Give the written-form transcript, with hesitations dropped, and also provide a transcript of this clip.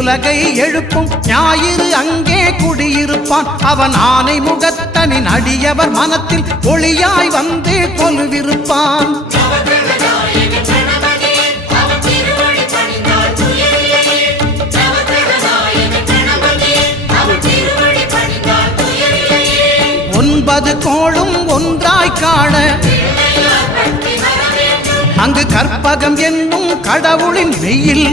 உலகை எழுப்பும் ஞாயிறு அங்கே குடியிருப்பான். அவன் ஆனை முகத்தனின் அடியவர் மனத்தில் ஒளியாய் வந்து கொலுவிருப்பான். ஒன்பது கோளும் ஒன்றாய் காண அங்கு கற்பகம் என்னும் கடவுளின் மெய்யில்